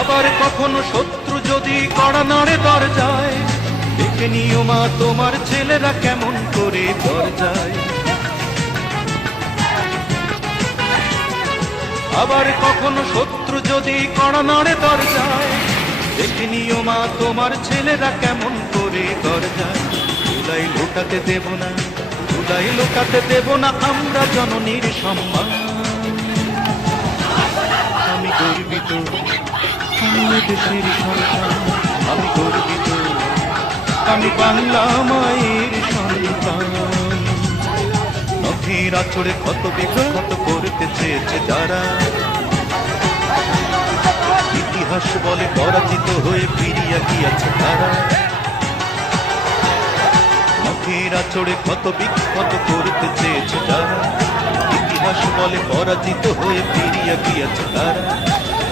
আবার কখনো শত্রু যদি কড়া নাড়ে দরজায়, দেখে নিও মা তোমার ছেলেরা কেমন করে দরজায়। আবার কখনো শত্রু যদি কড়া নাড়ে দরজায়, দেখে নিও মা তোমার ছেলেরা কেমন করে দরজায়। ধুলাই লুকাতে দেব না, ধুলাই লুকাতে দেব না আমরা জননীর সম্মান। আমি গর্বিত, আমি দেশের সন্তান, আমি গর্বিত, আমি বাংলা মায়ের সন্তান। নখের আঁচড়ে ক্ষত বিক্ষত করতে চেয়েছে যারা, ইতিহাস বলে পরাজিত হয়ে ফিরিয়া গিয়েছে তারা। নখের আঁচড়ে ক্ষত বিক্ষত করতে চেয়েছে যারা, ইতিহাস বলে পরাজিত হয়ে ফিরিয়া গিয়েছে তারা।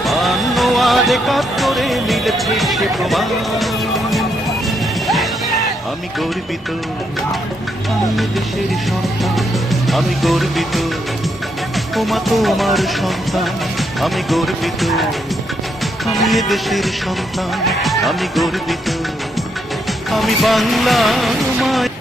52 আর 71 মিলেছে সে প্রমাণ। আমি গর্বিত, আমি দেশের সন্তান, আমি গর্বিত, ওমা তোমার সন্তান। আমি গর্বিত, আমি দেশের সন্তান, আমি গর্বিত, আমি বাংলা মায়ের।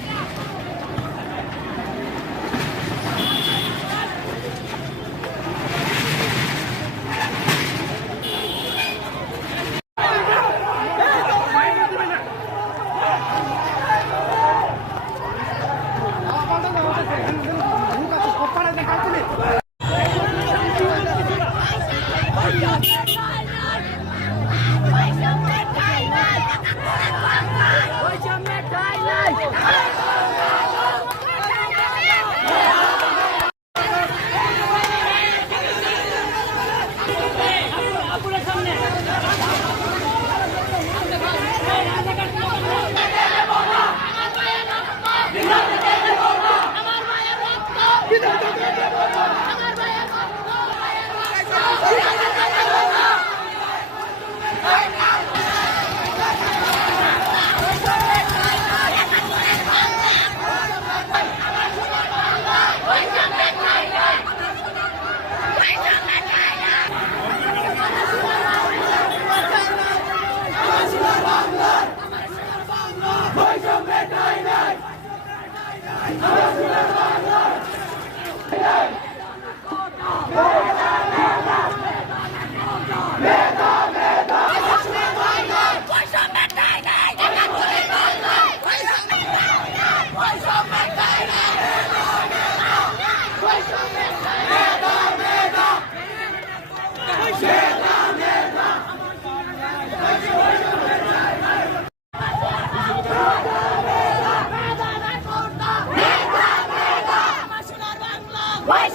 Why